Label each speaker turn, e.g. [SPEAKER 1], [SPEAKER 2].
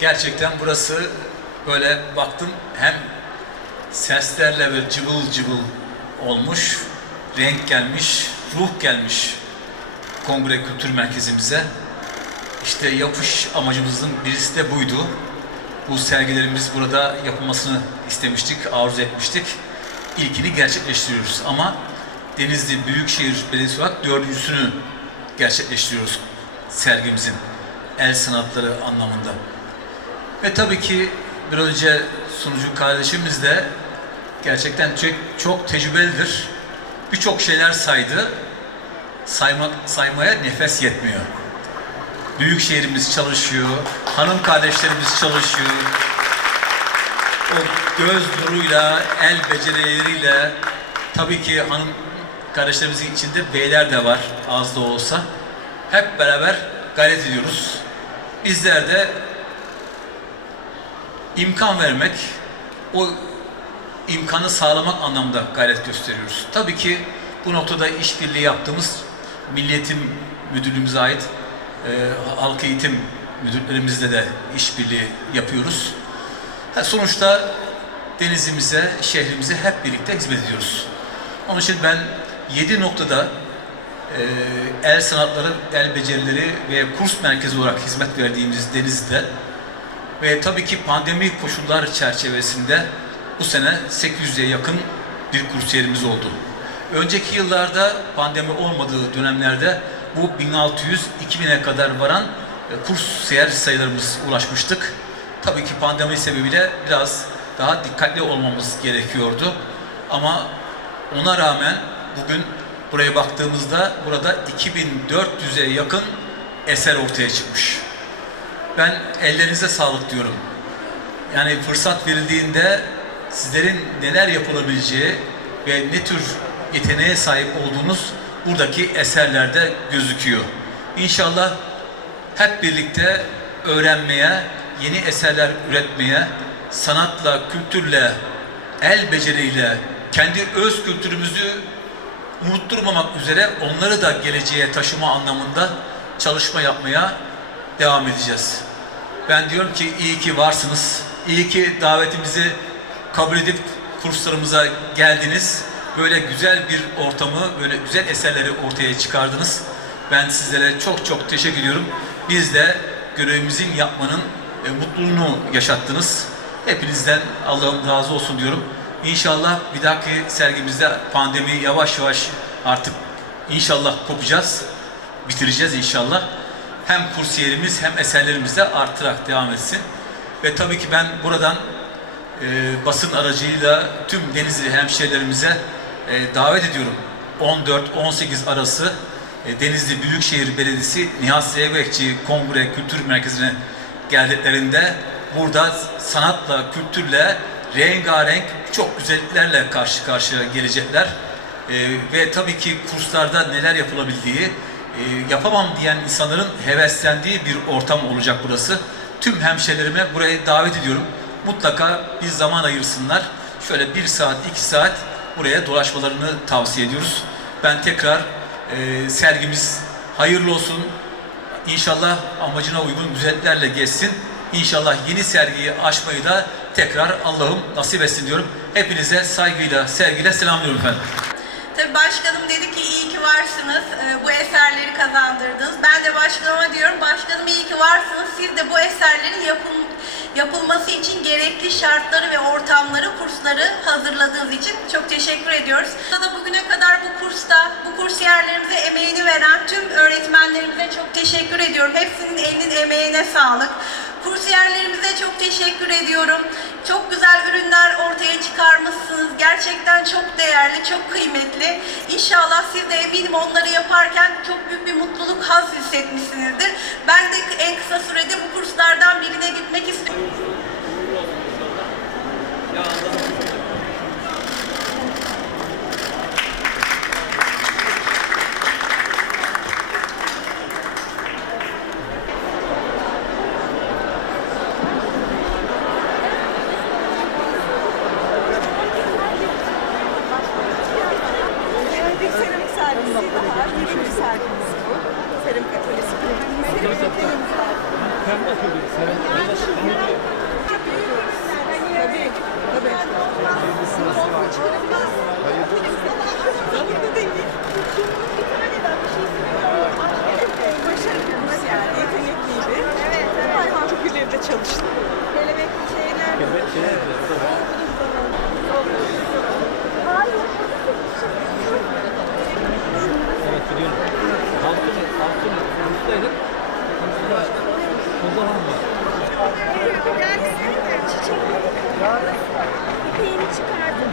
[SPEAKER 1] gerçekten burası böyle baktım hem seslerle böyle cıvıl cıvıl olmuş, renk gelmiş, ruh gelmiş kongre kültür merkezimize. İşte yapış amacımızın birisi de buydu. Bu sergilerimiz burada yapılmasını istemiştik, arzu etmiştik. İlkini gerçekleştiriyoruz ama Denizli Büyükşehir Belediyesi olarak dördüncüsünü gerçekleştiriyoruz sergimizin el sanatları anlamında. Ve tabii ki bir önce sunucu kardeşimiz de gerçekten çok, çok tecrübelidir. Birçok şeyler saydı. Saymak, saymaya nefes yetmiyor. Büyük şehrimiz çalışıyor, hanım kardeşlerimiz çalışıyor. O göz nuruyla, el becerileriyle, tabii ki hanım kardeşlerimizin içinde beyler de var az da olsa. Hep beraber gayret ediyoruz. Bizler de imkan vermek, o imkanı sağlamak anlamda gayret gösteriyoruz. Tabii ki bu noktada işbirliği yaptığımız Milli Eğitim Müdürlüğümüze ait e, halk eğitim müdürlerimizle de işbirliği yapıyoruz. Ha, sonuçta denizimize, şehrimize hep birlikte hizmet ediyoruz. Onun için ben 7 noktada e, el sanatları, el becerileri ve kurs merkezi olarak hizmet verdiğimiz Denizli'de ve tabii ki pandemi koşullar çerçevesinde bu sene 800'e yakın bir kursiyerimiz oldu. Önceki yıllarda pandemi olmadığı dönemlerde bu 1600-2000'e kadar varan e, kursiyer sayılarımız ulaşmıştık. Tabii ki pandemi sebebiyle biraz daha dikkatli olmamız gerekiyordu. Ama ona rağmen bugün buraya baktığımızda burada 2400'e yakın eser ortaya çıkmış. Ben ellerinize sağlık diyorum. Yani fırsat verildiğinde sizlerin neler yapılabileceği ve ne tür yeteneğe sahip olduğunuz buradaki eserlerde gözüküyor. İnşallah hep birlikte öğrenmeye, yeni eserler üretmeye, sanatla, kültürle, el beceriyle, kendi öz kültürümüzü unutturmamak üzere onları da geleceğe taşıma anlamında çalışma yapmaya devam edeceğiz. Ben diyorum ki iyi ki varsınız. İyi ki davetimizi kabul edip kurslarımıza geldiniz. Böyle güzel bir ortamı, böyle güzel eserleri ortaya çıkardınız. Ben sizlere çok çok teşekkür ediyorum. Biz de görevimizin yapmanın e, mutluluğunu yaşattınız. Hepinizden Allah'ım razı olsun diyorum. İnşallah bir dahaki sergimizde pandemi yavaş yavaş artık inşallah kopacağız. Bitireceğiz inşallah. Hem kursiyerimiz hem eserlerimiz de artarak devam etsin. Ve tabii ki ben buradan e, basın aracıyla tüm Denizli hemşehrilerimize e, davet ediyorum. 14-18 arası e, Denizli Büyükşehir Belediyesi Nihat Zeybekçi Kongre Kültür Merkezi'ne geldiklerinde burada sanatla, kültürle rengarenk çok güzelliklerle karşı karşıya gelecekler. E, ve tabii ki kurslarda neler yapılabildiği, e, yapamam diyen insanların heveslendiği bir ortam olacak burası. Tüm hemşerilerime buraya davet ediyorum. Mutlaka bir zaman ayırsınlar. Şöyle bir saat, iki saat buraya dolaşmalarını tavsiye ediyoruz. Ben tekrar e, sergimiz hayırlı olsun. İnşallah amacına uygun güzelliklerle geçsin. İnşallah yeni sergiyi açmayı da tekrar Allah'ım nasip etsin diyorum. Hepinize saygıyla, sevgiyle selamlıyorum efendim.
[SPEAKER 2] Tabii başkanım dedi ki iyi ki varsınız, e, bu eserleri kazandırdınız. Ben de başkanıma diyorum, başkanım iyi ki varsınız. Siz de bu eserlerin yapım, yapılması için gerekli şartları ve ortamları, kursları hazırladığınız için çok teşekkür ediyoruz. Da bugüne kadar bu kursta, bu kursiyerlerimize emeğini veren tüm öğretmenlerimize çok teşekkür ediyorum. Hepsinin elinin emeğine sağlık. Kursiyerlerimize çok teşekkür ediyorum. Çok güzel ürünler ortaya çıkarmışsınız. Gerçekten çok değerli, çok kıymetli. İnşallah siz de eminim onları yaparken çok büyük bir mutluluk, haz hissetmişsinizdir. Ben de en kısa
[SPEAKER 3] sergimiz bu. Seramik atölyesi. Seramik Doğru. Peynir çıkardım.